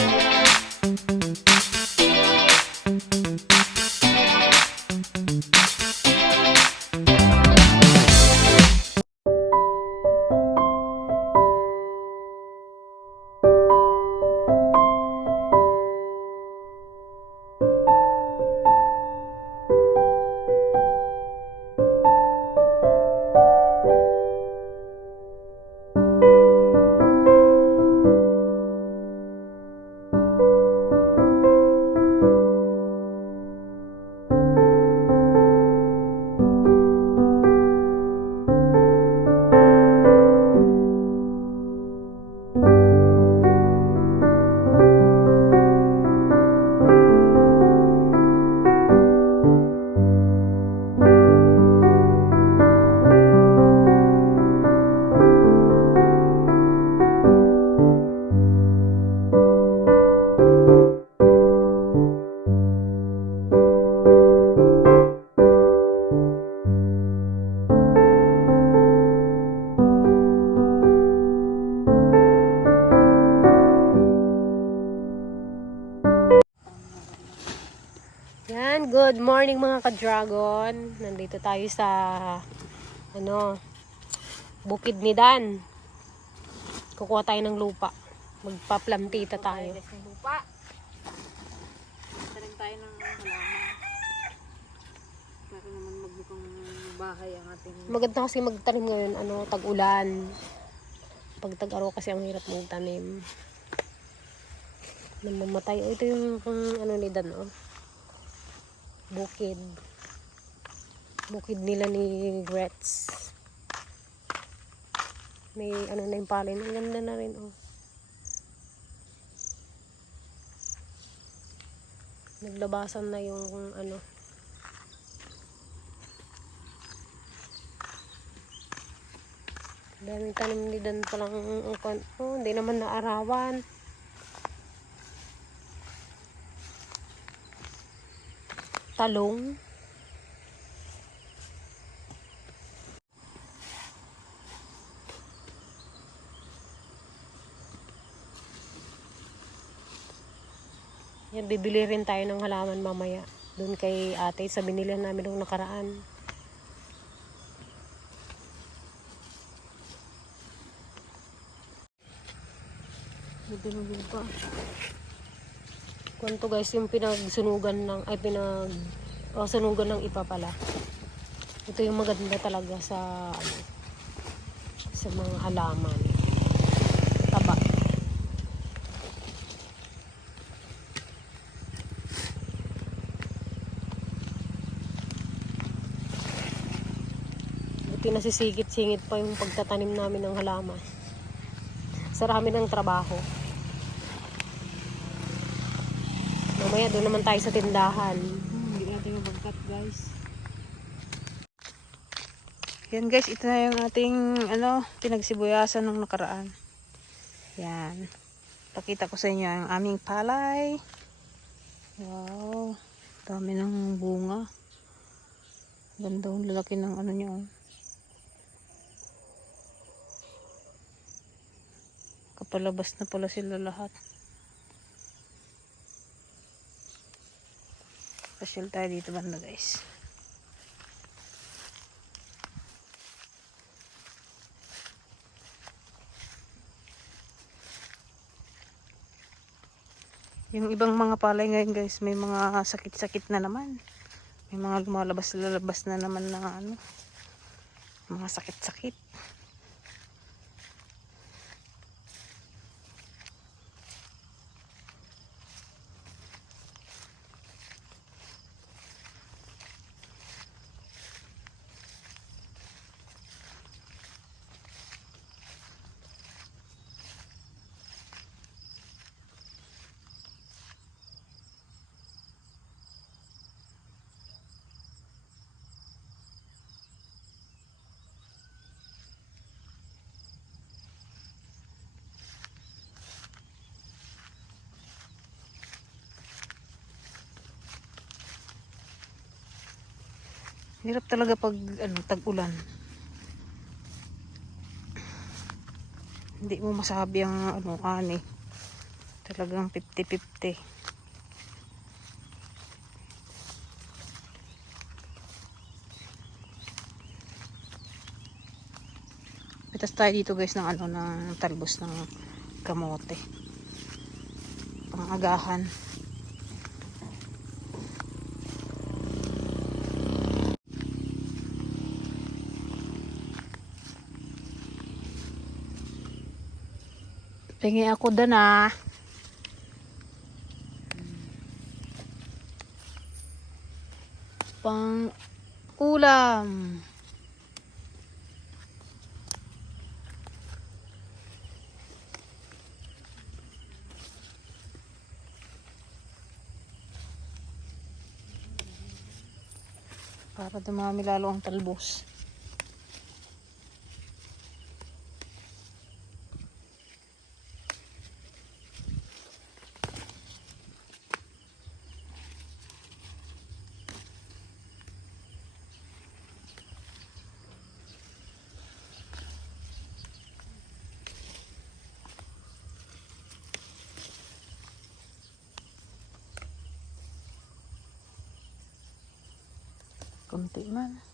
Yan, morning mga ka-dragon. Nandito tayo sa ano, bukid ni Dan. Kukuha tayo ng lupa. Magpa-plantita tayo. Lupa. Tanim tayo ng halaman. Para naman magbukang bahay ang ating... Maganda kasi magtanim ngayon, ano, tag-ulan. Pag tag-araw kasi ang hirap magtanim. Namamatay. Oh, ito yung, yung ano ni Dan, oh. Bukid. Bukid nila ni Gretz. May ano na yung palin. Ang ganda na rin, oh. Naglabasan na yung ano. Daming tanim ni Dan palang oh, hindi naman naarawan. Talong. Yan, bibili rin tayo ng halaman mamaya. Doon kay ate sa binili namin nung nakaraan. Bibili pa. Kwanto guys, yung pinagsunugan ng, ay pinag, oh, sunugan ng ipa pala. Ito yung maganda talaga sa, ano, sa mga halaman. Taba. Buti nasisigit-singit pa yung pagtatanim namin ng halaman. Sarami ng trabaho. Mamaya doon naman tayo sa tindahan. Hmm, Hindi natin mabagkat guys. Yan guys, ito na yung ating ano, pinagsibuyasan nung nakaraan. Yan. Pakita ko sa inyo ang aming palay. Wow. Dami ng bunga. Ganda ang lalaki ng ano niya. Kapalabas na pala sila lahat. Pasyal tayo dito banda guys. Yung ibang mga palay ngayon guys, may mga sakit-sakit na naman. May mga lumalabas-lalabas na naman na ano, mga sakit-sakit. Hirap talaga pag ano, tag-ulan. Hindi mo masabi ang ano, ani. Talagang 50-50. Pitas tayo dito guys ng ano ng talbos ng kamote. Pangagahan. Pingi ako doon ah. Pang ulam. Para dumami lalo ang talbos. Kunti man.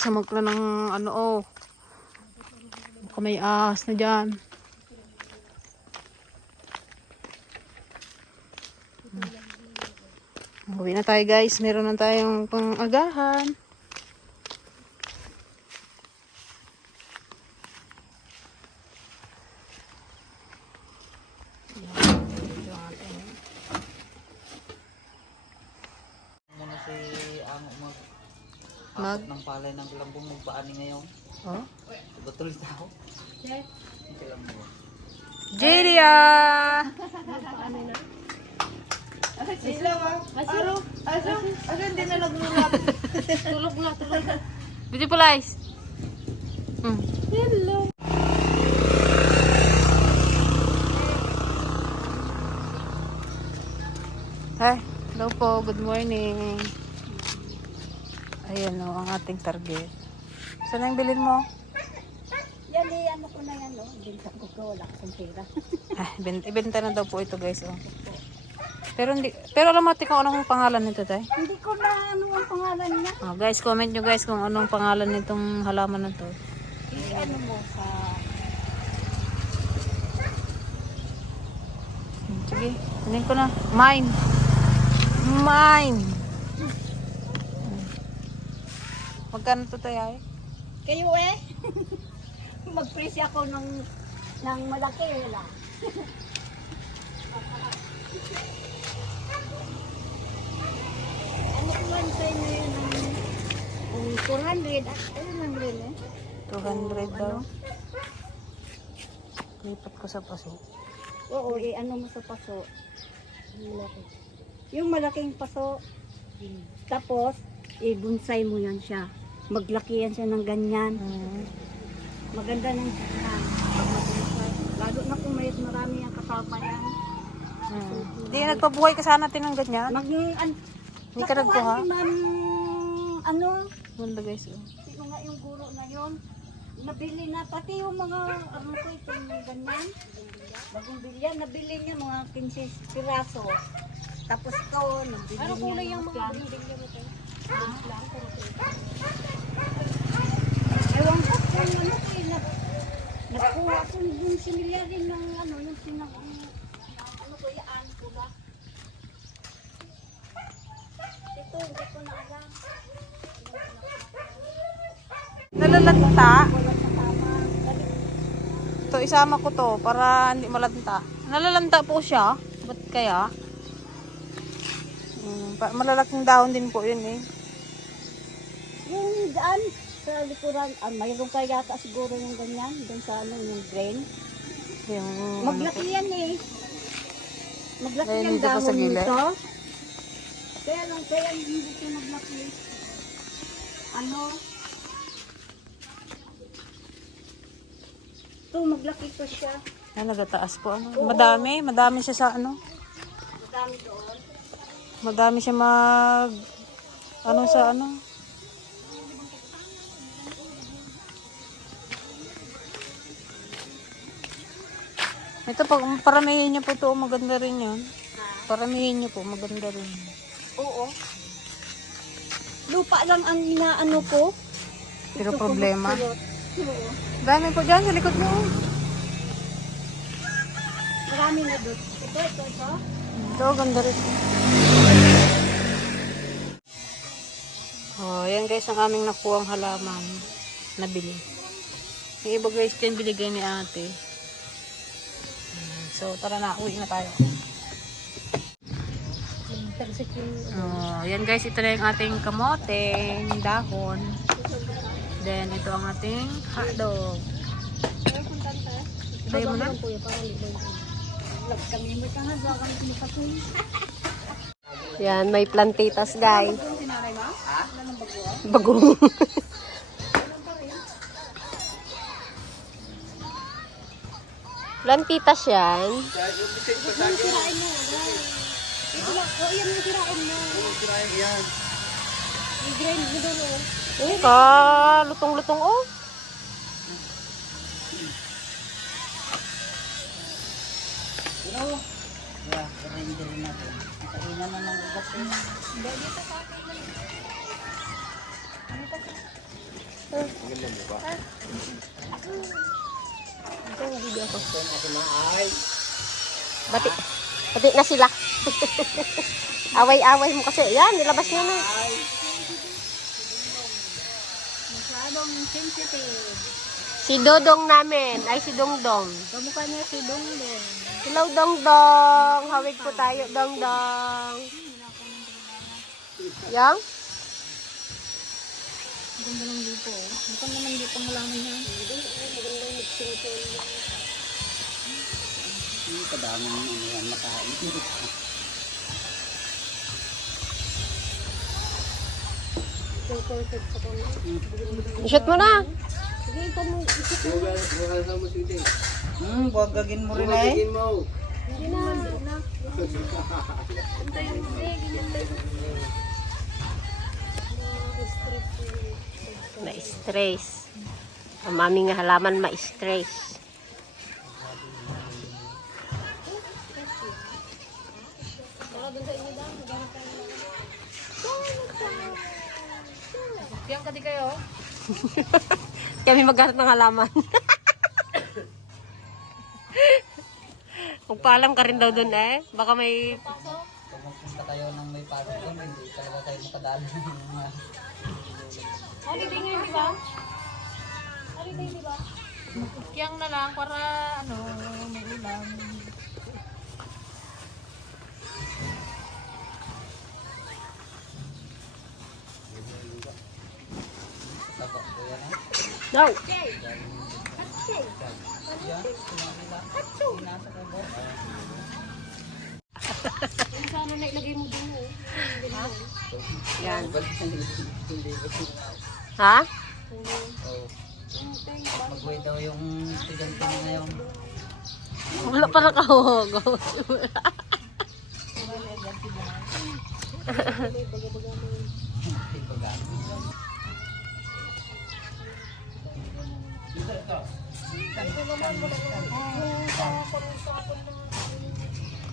Kasamag na ng ano oh. Baka may ahas na dyan. Uwi na tayo guys. Meron na tayong pang-agahan. muna si Amo mag Apat ng lambong magpaani ngayon. Oh. Betul tao. Ito lang mo. Jiria! Tulog na, tulog na. Beautiful eyes. Mm. Hello. Hi. Hello po. Good morning. Ayan o, ang ating target. Saan ang bilhin mo? Yan eh, ano ko na yan, no? Binta ko ko, wala akong pera. Ah, ibenta, ibenta na daw po ito guys. Oh. Pero hindi, pero alam natin kung anong pangalan nito tay. Hindi ko na ano ang pangalan niya. Oh, guys, comment nyo guys kung anong pangalan nitong halaman na to. I-ano mo sa... Sige, kunin ko na. Mine. Mine. Hmm. Magkano to tay ay? Kayo eh? Mag-press ako ng, ng malaki, wala. ano ko sa inyo yun ng ng 400? Ah, Ano lang rin eh? 200 daw. Lipat ko sa paso. Oo, eh, ano mo sa paso? Yung malaking paso. Tapos, i-bonsai mo yan siya. Maglaki yan siya ng ganyan. Hmm. Maganda ng mabonsai. Lalo na kung may marami ang kasama yan. Hmm. Hindi, nagpabuhay ka sana natin ng ganyan. Mag, an, Hindi ka nagkuha? Nakuha ni Ma'am, ano, Ganda guys. Oh. sino nga yung guro na yun? Nabili na, pati yung mga, ano ko, itong ganyan. Bagong bilyan, nabili niya mga 15 piraso. Tapos ito, nabili Ano niya kulay yung mga niya nito? Ewan ko kung ano ko eh, nakuha ko yung similya ng ano, yung sinang, ano ko, yaan ko ba? Ito, hindi ko na alam. Nalalanta. Ito, isama ko to para hindi malanta. Nalalanta po siya. Ba't kaya? Hmm, malalaking dahon din po yun eh. Daan sa likuran, ah, mayroon kaya yata siguro yung ganyan, dun sa ano, yung drain. Yung, Maglaki yan eh. Maglaki Ayun, yung dito dahon gilid. nito. Kaya lang, kaya hindi siya naglaki. Ano? Ito, maglaki pa siya. Ay, nagataas po. Ano? Madami. Madami siya sa ano. Madami doon. Madami siya mag... Ano sa ano? Ito pag paramihin niyo po to maganda rin yun. Paramihin niyo po maganda rin. Oo. Lupa lang ang inaano ko. Pero Ito, problema. Oo. Dami po dyan sa likod mo. Marami na doon. Ito, ito, ito. Ito, ganda rin. Oh, yan guys ang aming nakuhang halaman. Nabili. Yung iba guys, yan binigay ni ate. So, tara na. Uwi na tayo. Oh, yan guys, ito na yung ating kamote, yung dahon. Then, ito ang ating hotdog. Tayo mo na? kuya para libre. Lag kami mo ka nga, kami kumakasin. Yan, may plantitas guys. Bagong. plantitas yan. Uy, ka, lutong-lutong oh. Bati, bati na sila. Away-away mo kasi. Yan, nilabas niya na. Masyadong sensitive. Si Dodong namin, ay si Dongdong. Kamukha niya si Dongdong. Hello, Dongdong. Hawig po tayo, Dongdong. Yang? Ganda ng dito. Mukhang naman dito ang halaman niya. Kadaming ano yan makain. Shoot mo na. Hmm, wagagin mo rin eh. Ma-stress. Ang aming halaman ma-stress. Diyan ka di kayo. Kami maghanap ng halaman. Magpaalam ka rin daw dun eh. Baka may... Kung magpunta kayo ng may pasok doon, hindi talaga kayo makadalo ng mga Holiday ngayon, di ba? Holiday, di ba? Kiyang na lang para ano, may ulam. sabak ko yan eh. No. Sana na ilagay mo dun eh. Yan. Ha? Oh. Mag-uwi daw yung estudyante niya ngayon. Wala pa nakahog.